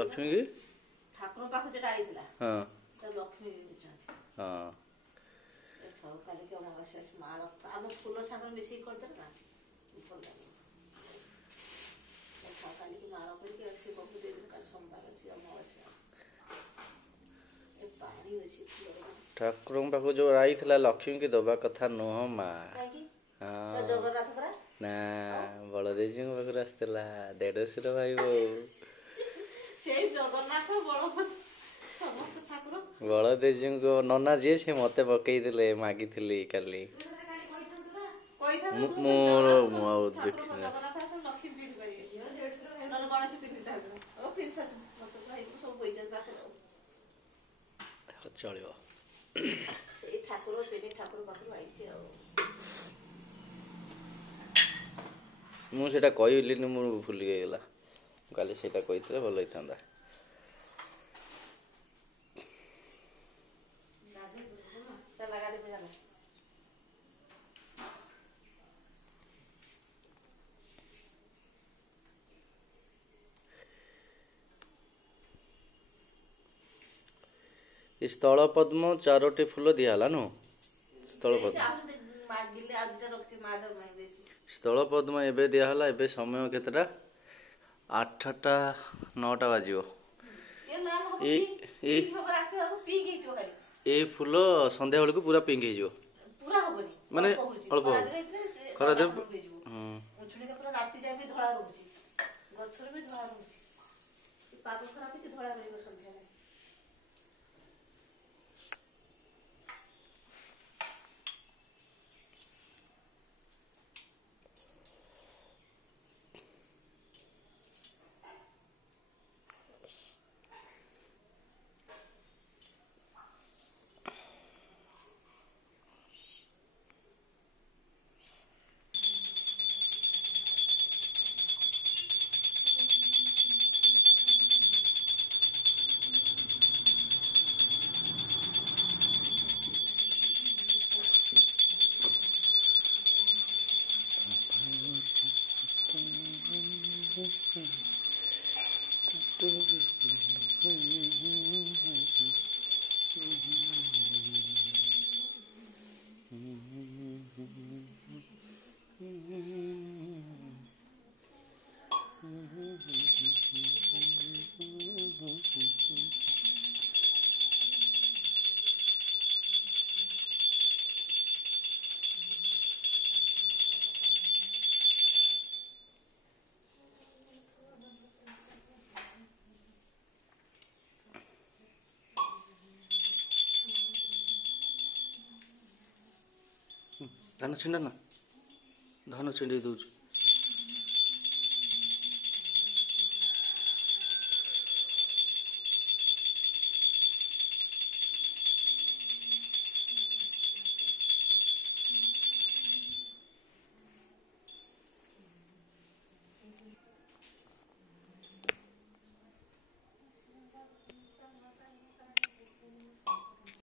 लक्ष्मी की ठाकुर पाख जेटा आइथिला हाँ तो लक्ष्मी भी बुझाती हाँ सब काली के अमावास्या माल आम फूल सागर मिसी करते ना भल लगे काली की माला करके शिव को दे दिन का सोमवार अच्छी अमावास्या पानी अच्छी ठाकुर पाख जो आई लक्ष्मी की दबा कथा नुह माँ हाँ जगन्नाथ परा ना बलदेव जी पाखर आसला देढ़शुर भाई बो से जगन्नाथ बलभद्र समस्त ठाकुर बलदेव जी को नना जी से मते पकईले मागी काली मोर देखिए चलो ठाकुर ठाकुर पाखर आई मुझे कहली मु भूल गला काली से भल होता स्थल पद्म 4टी फूल दिहला नु स्थल पद्म स्थल पद्म एबे दिहला एबे समय केतटा 8टा 9टा बाजियो ए फूल संध्या बेलू पूरा पिंक हो माने अल्प खरा दे धान छिंडा ना धान छिंडी दूच